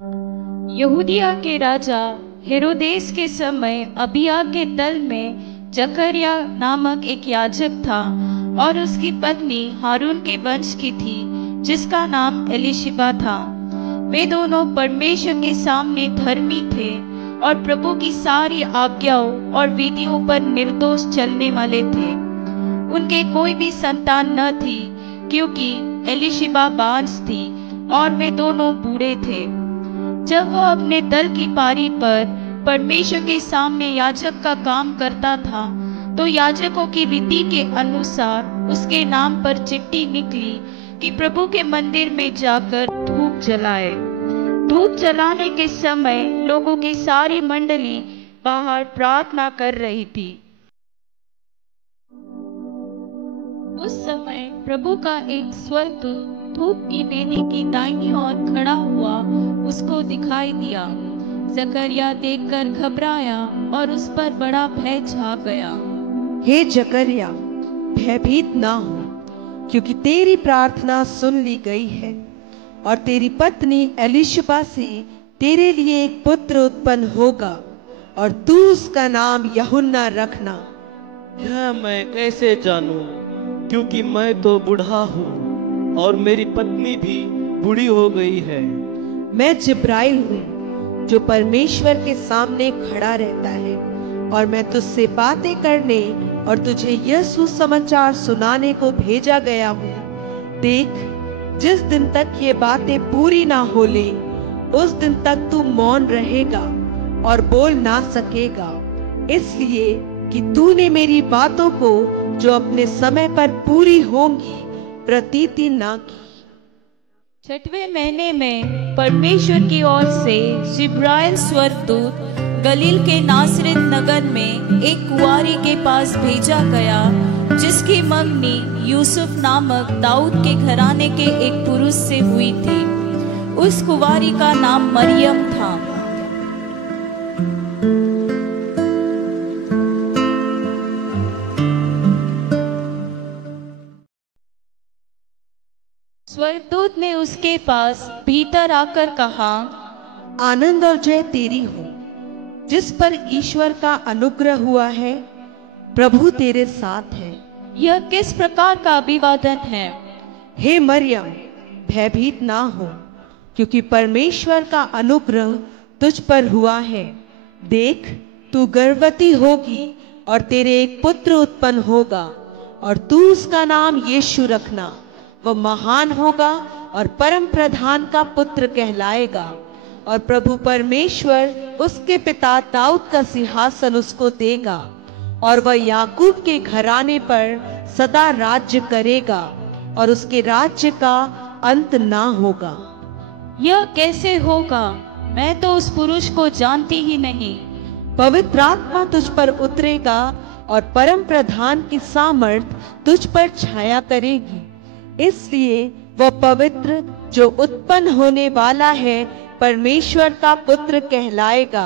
यहूदिया के राजा हेरोदेस के समय अबिय्याह के दल में जकर्या नामक एक याजक था और उसकी पत्नी हारून के वंश की थी, जिसका नाम एलीशिबा था। वे दोनों परमेश्वर के सामने धर्मी थे और प्रभु की सारी आज्ञाओं और विधियों पर निर्दोष चलने वाले थे। उनके कोई भी संतान न थी, क्योंकि एलीशिबा बांझ थी और वे दोनों बूढ़े थे। जब वह अपने दल की पारी पर परमेश्वर के सामने याजक का काम करता था, तो याजकों की रीति के अनुसार उसके नाम पर चिट्ठी निकली कि प्रभु के मंदिर में जाकर धूप जलाए। धूप जलाने के समय लोगों की सारी मंडली बाहर प्रार्थना कर रही थी। उस समय प्रभु का एक स्वर्गदूत धूप की वेदी की दाहिनी ओर खड़ा हुआ उसको दिखाई दिया। जकर्या देखकर घबराया और उस पर बड़ा भय छा गया। हे जकर्या, भयभीत ना हो, क्योंकि तेरी प्रार्थना सुन ली गई है और तेरी पत्नी एलीशिबा से तेरे लिए एक पुत्र उत्पन्न होगा और तू उसका नाम यूहन्ना रखना। यह मैं कैसे जानूं, क्योंकि मैं तो बूढ़ा हूँ और मेरी पत्नी भी बूढ़ी हो गई है। मैं जिब्राइल हूँ, जो परमेश्वर के सामने खड़ा रहता है, और मैं तुझसे बातें करने और तुझे यह सुसमाचार सुनाने को भेजा गया हूँ। देख, जिस दिन तक ये बातें पूरी ना हो ले, उस दिन तक तू मौन रहेगा और बोल ना सकेगा, इसलिए कि तूने मेरी बातों को जो अपने समय पर पूरी होंगी प्रतीति ना की। 6वें महीने में परमेश्वर की ओर से जिब्राइल स्वर्गदूत गलील के नासरत नगर में एक कुंवारी के पास भेजा गया, जिसकी मंगनी यूसुफ नामक दाऊद के घराने के एक पुरुष से हुई थी। उस कुंवारी का नाम मरियम था। स्वर्गदूत ने उसके पास भीतर आकर कहा, आनंद और जय तेरी हो, जिस पर ईश्वर का अनुग्रह हुआ है, प्रभु तेरे साथ है। यह किस प्रकार का अभिवादन है? हे मरियम, भयभीत ना हो, क्योंकि परमेश्वर का अनुग्रह तुझ पर हुआ है। देख, तू गर्भवती होगी और तेरे एक पुत्र उत्पन्न होगा और तू उसका नाम यीशु रखना। वह महान होगा और परम प्रधान का पुत्र कहलाएगा, और प्रभु परमेश्वर उसके पिता दाऊद का सिंहासन उसको देगा, और वह याकूब के घराने पर सदा राज्य करेगा, और उसके राज्य का अंत ना होगा। यह कैसे होगा? मैं तो उस पुरुष को जानती ही नहीं। पवित्र आत्मा तुझ पर उतरेगा और परम प्रधान की सामर्थ तुझ पर छाया करेगी, इसलिए वह पवित्र जो उत्पन्न होने वाला है परमेश्वर का पुत्र कहलाएगा।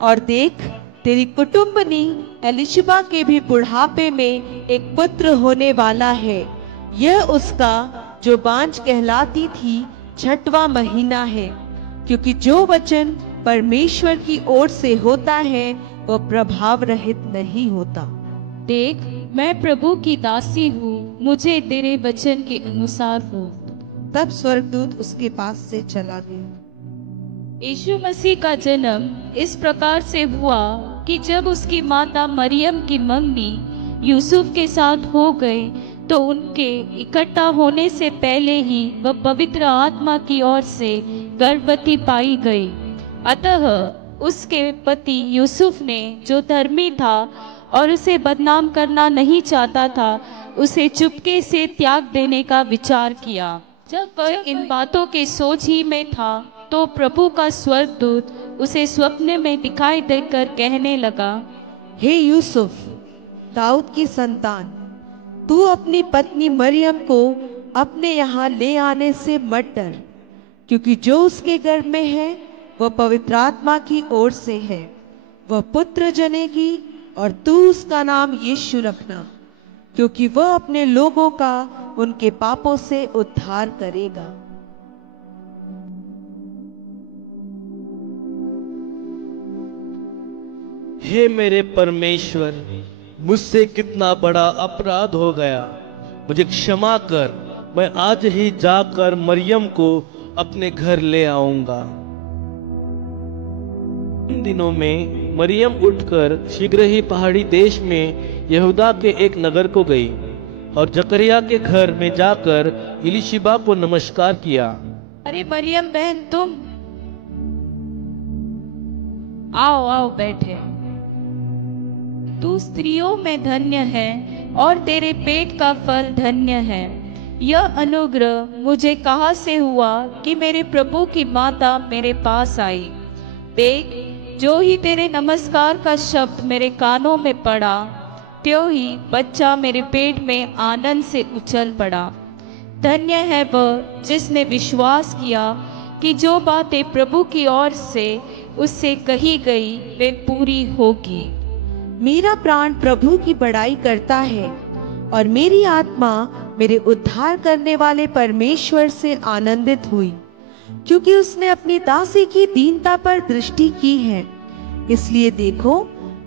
और देख, तेरी कुटुंबनी एलीशिबा के भी बुढ़ापे में एक पुत्र होने वाला है। यह उसका जो बांझ कहलाती थी 6वां महीना है, क्योंकि जो वचन परमेश्वर की ओर से होता है वह प्रभाव रहित नहीं होता। देख, मैं प्रभु की दासी हूँ, मुझे तेरे वचन के अनुसार हो। तब स्वर्गदूत उसके पास से चला गया। यीशु मसीह का जन्म इस प्रकार से हुआ कि जब उसकी माता मरियम की मंगनी यूसुफ के साथ हो गई, तो उनके इकट्ठा होने से पहले ही वह पवित्र आत्मा की ओर से गर्भवती पाई गई। अतः उसके पति यूसुफ ने, जो धर्मी था और उसे बदनाम करना नहीं चाहता था, उसे चुपके से त्याग देने का विचार किया। जब वह इन बातों के सोच ही में था, तो प्रभु का स्वर्गदूत उसे स्वप्न में दिखाई देकर कहने लगा, हे यूसुफ, दाऊद की संतान, तू अपनी पत्नी मरियम को अपने यहाँ ले आने से मत डर, क्योंकि जो उसके गर्भ में है वह पवित्र आत्मा की ओर से है। वह पुत्र जनेगी और तू उसका नाम यीशु रखना, क्योंकि वह अपने लोगों का उनके पापों से उद्धार करेगा। हे मेरे परमेश्वर, मुझसे कितना बड़ा अपराध हो गया, मुझे क्षमा कर। मैं आज ही जाकर मरियम को अपने घर ले आऊंगा। इन दिनों में मरियम उठकर शीघ्र ही पहाड़ी देश में यहूदा के एक नगर को गई और जकरिया के घर में जाकर इलिशिबा को नमस्कार किया। अरे मरियम बहन, तुम आओ आओ बैठे। तू स्त्रियों में धन्य है और तेरे पेट का फल धन्य है। यह अनुग्रह मुझे कहाँ से हुआ कि मेरे प्रभु की माता मेरे पास आई। देख, जो ही तेरे नमस्कार का शब्द मेरे कानों में पड़ा, त्यों ही बच्चा मेरे पेट में आनंद से उछल पड़ा। धन्य है वह जिसने विश्वास किया कि जो बातें प्रभु की ओर से उससे कही गई वे पूरी होगी। मेरा प्राण प्रभु की बड़ाई करता है और मेरी आत्मा मेरे उद्धार करने वाले परमेश्वर से आनंदित हुई, क्योंकि उसने अपनी दासी की दीनता पर दृष्टि की है। इसलिए देखो,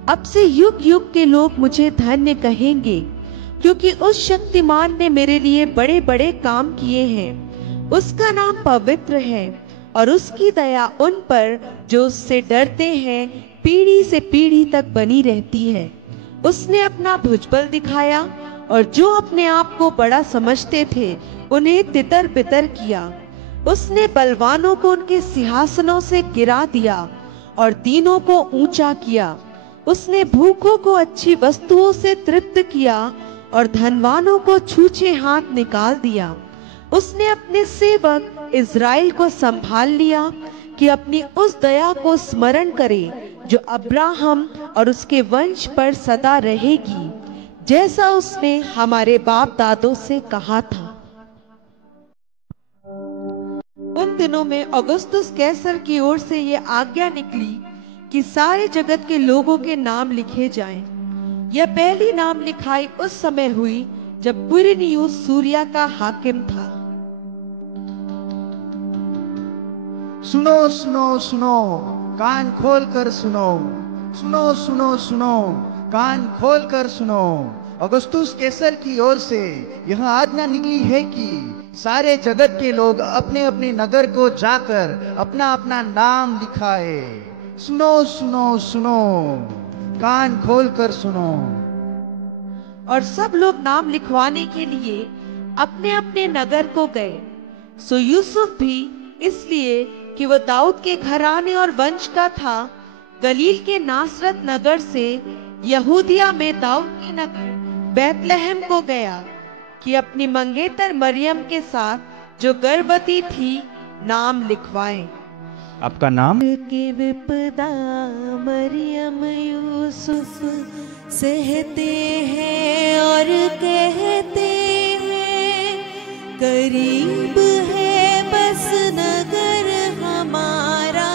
अब से युग युग के लोग मुझे धन्य कहेंगे, क्योंकि उस शक्तिमान ने मेरे लिए बड़े बड़े काम किए हैं। उसका नाम पवित्र है और उसकी दया उन पर जो उससे डरते हैं पीढ़ी से पीढ़ी तक बनी रहती है। उसने अपना भुजबल दिखाया और जो अपने आप को बड़ा समझते थे उन्हें तितर बितर किया। उसने बलवानों को उनके सिंहासनों से गिरा दिया और दीनों को ऊंचा किया। उसने भूखों को अच्छी वस्तुओं से तृप्त किया और धनवानों को छूछे हाथ निकाल दिया। उसने अपने सेवक इज़राइल को संभाल लिया कि अपनी उस दया को स्मरण करे जो अब्राहम और उसके वंश पर सदा रहेगी, जैसा उसने हमारे बाप दादों से कहा था। उन दिनों में औगुस्तुस कैसर की ओर से यह आज्ञा निकली कि सारे जगत के लोगों के नाम लिखे जाएं। यह पहली नाम लिखाई उस समय हुई जब क्विरिनियुस सूरिया का हाकिम था। सुनो सुनो सुनो, कान खोल कर सुनो। सुनो सुनो सुनो, कान खोल कर सुनो। औगुस्तुस कैसर की ओर से यह आज्ञा निकली है कि सारे जगत के लोग अपने अपने नगर को जाकर अपना अपना नाम लिखाए। सुनो सुनो सुनो, कान खोल कर सुनो। और सब लोग नाम लिखवाने के लिए अपने अपने नगर को गए। सो यूसुफ भी इसलिए कि वह दाऊद के घराने और वंश का था, गलील के नासरत नगर से यहूदिया में दाऊद के नगर बैतलहम को गया कि अपनी मंगेतर मरियम के साथ जो गर्भवती थी नाम लिखवाए। आपका नाम? के विपदा मरियम यूसुफ सहते हैं और कहते हैं, करीब है बस नगर हमारा,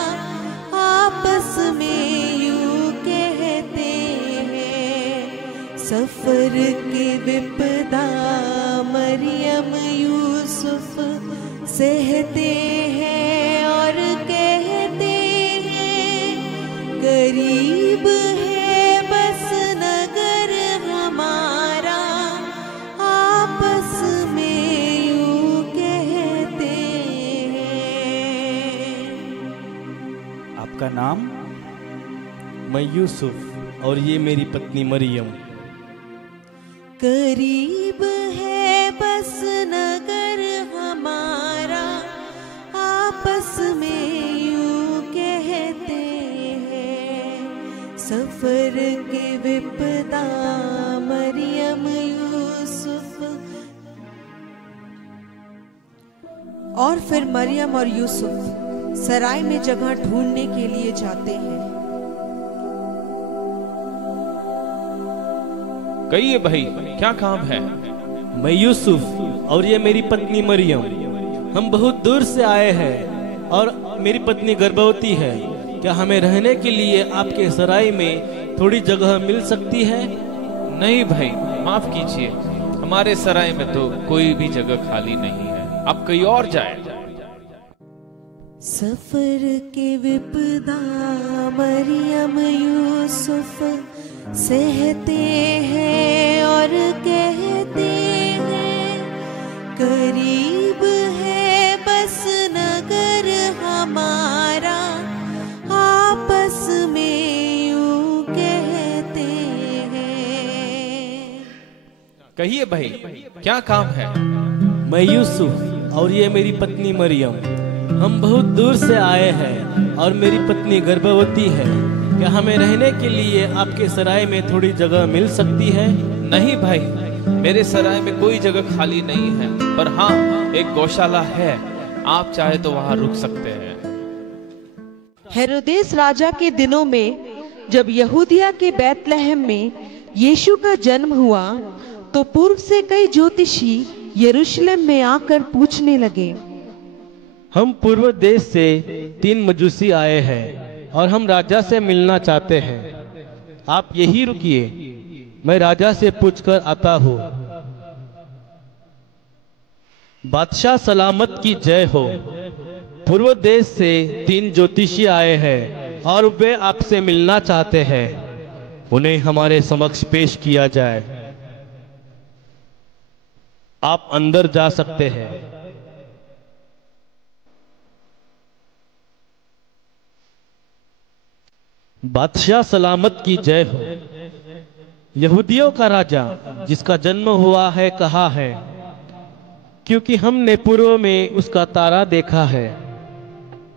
आपस में यूं कहते हैं। सफर के विपदा मरियम यूसुफ सहते हैं और कहते हैं, करीब है बस नगर हमारा, आपस में यूं कहते हैं। आपका नाम? मैं यूसुफ और ये मेरी पत्नी मरियम। करीब है बस नगर हमारा, आपस में यूं कहते हैं। सफर के विपदा मरियम यूसुफ। और फिर मरियम और यूसुफ सराय में जगह ढूंढने के लिए जाते हैं। कहिए भाई, क्या काम है? मैं यूसुफ और ये मेरी पत्नी मरियम, हम बहुत दूर से आए हैं और मेरी पत्नी गर्भवती है। क्या हमें रहने के लिए आपके सराय में थोड़ी जगह मिल सकती है? नहीं भाई, माफ कीजिए, हमारे सराय में तो कोई भी जगह खाली नहीं है, आप कहीं और जाएं। सफर के विपदा मरियम यूसुफ सहते हैं और कहते हैं, करीब है बस नगर हमारा, आपस में यूं कहते हैं। कहिए भाई, क्या काम है? मैं यूसुफ और ये मेरी पत्नी मरियम, हम बहुत दूर से आए हैं और मेरी पत्नी गर्भवती है। क्या हमें रहने के लिए आपके सराय में थोड़ी जगह मिल सकती है? नहीं भाई, मेरे सराय में कोई जगह खाली नहीं है, पर हाँ एक गौशाला है, आप चाहे तो वहाँ रुक सकते हैं। हेरोदेस राजा के दिनों में जब यहूदिया के बैतलहम में यीशु का जन्म हुआ, तो पूर्व से कई ज्योतिषी यरूशलेम में आकर पूछने लगे, हम पूर्व देश से 3 मजूसी आए हैं और हम राजा से मिलना चाहते हैं। आप यही रुकिए, मैं राजा से पूछकर आता हूँ। बादशाह सलामत की जय हो। पूर्व देश से 3 ज्योतिषी आए हैं और वे आपसे मिलना चाहते हैं। उन्हें हमारे समक्ष पेश किया जाए। आप अंदर जा सकते हैं। बादशाह सलामत की जय हो। यहूदियों का राजा जिसका जन्म हुआ है कहा है, क्योंकि हमने पूर्व में उसका तारा देखा है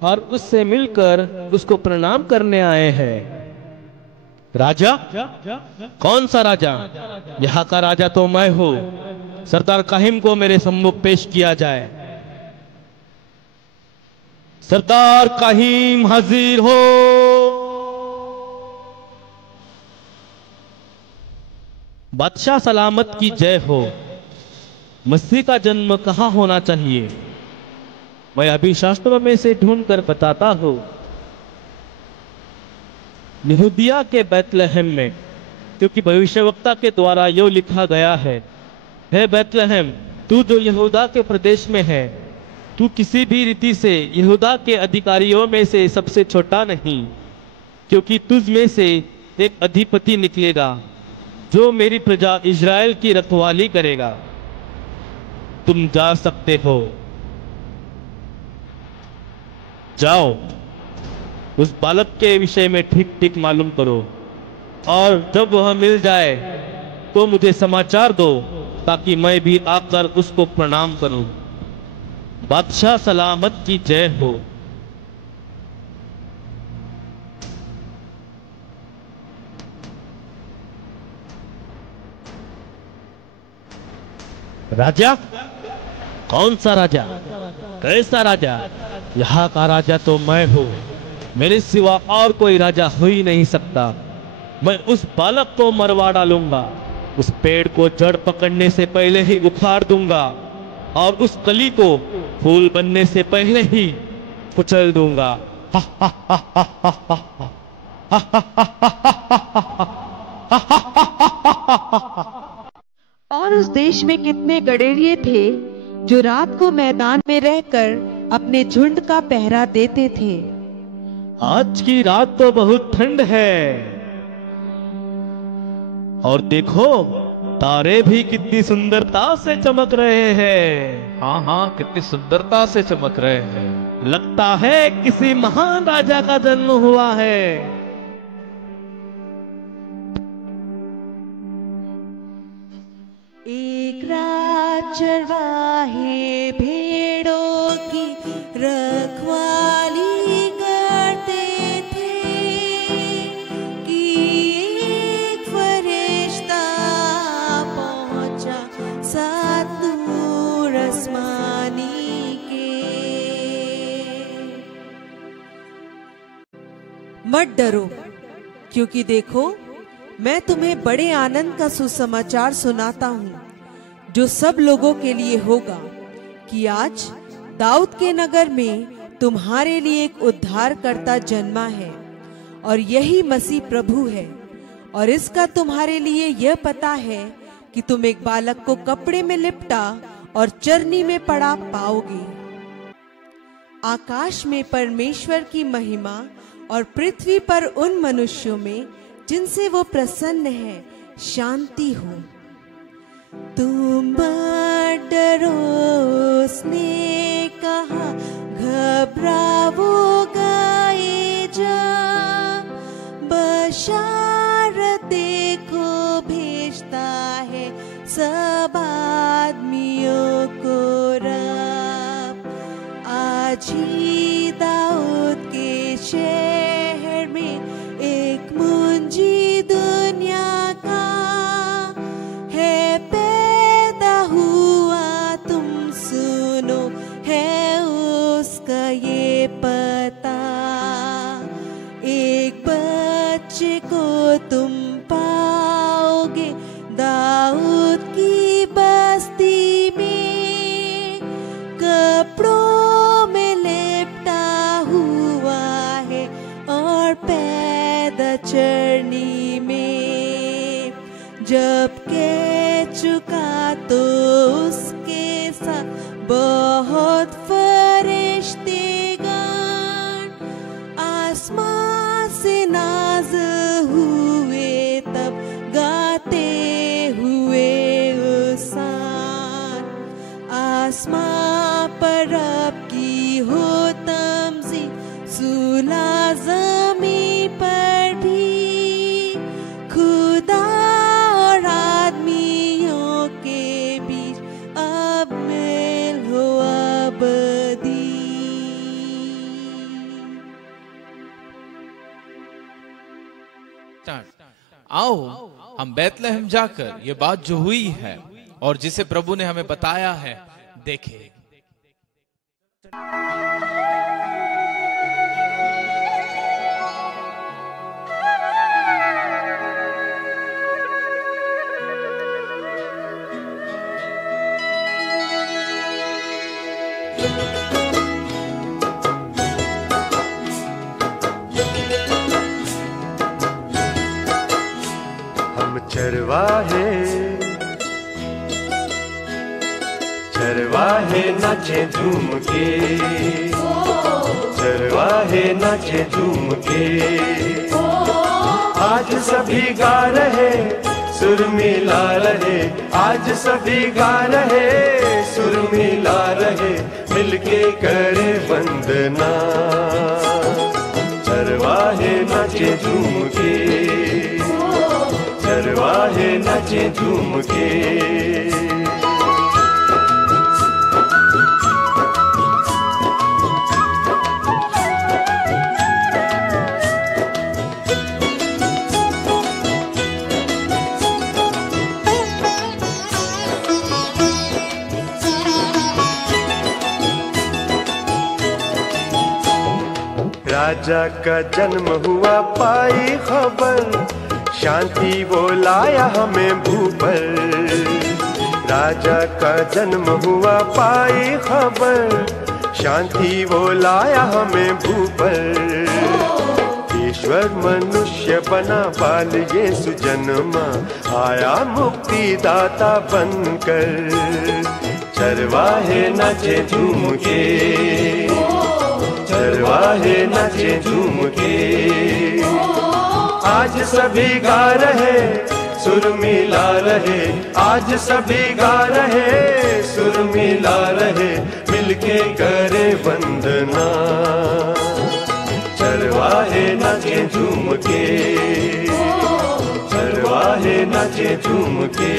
और उससे मिलकर उसको प्रणाम करने आए हैं। राजा? कौन सा राजा? यहाँ का राजा तो मैं हूँ। सरदार काहिम को मेरे सम्मुख पेश किया जाए। सरदार काहिम हाजिर हो। बादशाह सलामत की जय हो। मसीह का जन्म कहाँ होना चाहिए? मैं अभी शास्त्रों में से ढूंढ कर बताता हूँ। यहूदिया के बैतलहम में, क्योंकि भविष्यवक्ता के द्वारा यो लिखा गया है, हे बैतलहम, तू जो यहूदा के प्रदेश में है, तू किसी भी रीति से यहूदा के अधिकारियों में से सबसे छोटा नहीं, क्योंकि तुझ में से एक अधिपति निकलेगा जो मेरी प्रजा इजराइल की रखवाली करेगा। तुम जा सकते हो। जाओ, उस बालक के विषय में ठीक ठीक मालूम करो, और जब वह मिल जाए तो मुझे समाचार दो, ताकि मैं भी आकर उसको प्रणाम करूं। बादशाह सलामत की जय हो। राजा? कौन सा राजा? कैसा राजा? यहाँ का राजा तो मैं हूँ। मेरे सिवा और कोई राजा हो ही नहीं सकता। मैं उस बालक को मरवा डालूंगा, उस पेड़ को जड़ पकड़ने से पहले ही उखाड़ दूंगा, और उस कली को फूल बनने से पहले ही कुचल दूंगा। और उस देश में कितने गडेरिये थे जो रात को मैदान में रहकर अपने झुंड का पहरा देते थे। आज की रात तो बहुत ठंड है, और देखो तारे भी कितनी सुंदरता से चमक रहे हैं। हाँ हाँ, कितनी सुंदरता से चमक रहे हैं। लगता है किसी महान राजा का जन्म हुआ है। एक रात चरवाहे भेड़ों की रखवाली करते थे कि एक फरिश्ता पहुंचा सात नूर आसमानी के। मत डरो, क्योंकि देखो मैं तुम्हें बड़े आनंद का सुसमाचार सुनाता हूँ, जो सब लोगों के लिए होगा, कि आज दाऊद के नगर में तुम्हारे लिए एक उद्धारकर्ता जन्मा है, और यही मसीह प्रभु है। और इसका तुम्हारे लिए यह पता है कि तुम एक बालक को कपड़े में लिपटा और चरनी में पड़ा पाओगे। आकाश में परमेश्वर की महिमा और पृथ्वी पर उन मनुष्यों में जिनसे वो प्रसन्न है शांति हो। तुम मत डरो, उसने कहा, घबराओगा ये जब बशारतें को भेजता है सब आदमियों को रब। आज ही दाऊद के शहर में एक मुंजी दुनिया का है पैदा हुआ, तुम सुनो है उसका ये पता। एक बच्चे को तुम पाओगे दाऊद की बस्ती में, कपड़ों में लिपटा हुआ है और पैदा चरनी में। जब कह चुका तो उसके साथ बहुत फरिश्तेगण आसमां से नाज़िल हुए, तब गाते हुए उसान। आसमां पर रब की हो तमज़ीद, सुला ज़मीं पर भी, खुदा और आदमियों के बीच अब मेल हो अबदी। आओ हम बैतलहम जाकर ये बात जो हुई है और जिसे प्रभु ने हमें बताया है देखें। चरवाहे नाचे झूम के, चरवाहे नाचे झूम के। आज सभी गा रहे सुर मिला रहे, आज सभी गा रहे सुर मिला रहे, मिलके करे वंदना। चरवाहे नाचे झूम के, चरवाहे नाचे झूम के। राजा का जन्म हुआ पाई खबर, शांति वो लाया हमें भू पर। राजा का जन्म हुआ पाई खबर, शांति वो लाया हमें भू पर। ईश्वर मनुष्य बना, बाल यीशु जन्मा, आया मुक्ति दाता बनकर। चरवाहे नाचे झूम के, चरवाहे नाचे झूम के। आज सभी गा रहे सुर मिला रहे, आज सभी गा रहे सुर मिला रहे, मिलके करे वंदना। चरवाहे नाचे झूम के, चरवाहे नाचे झूम के।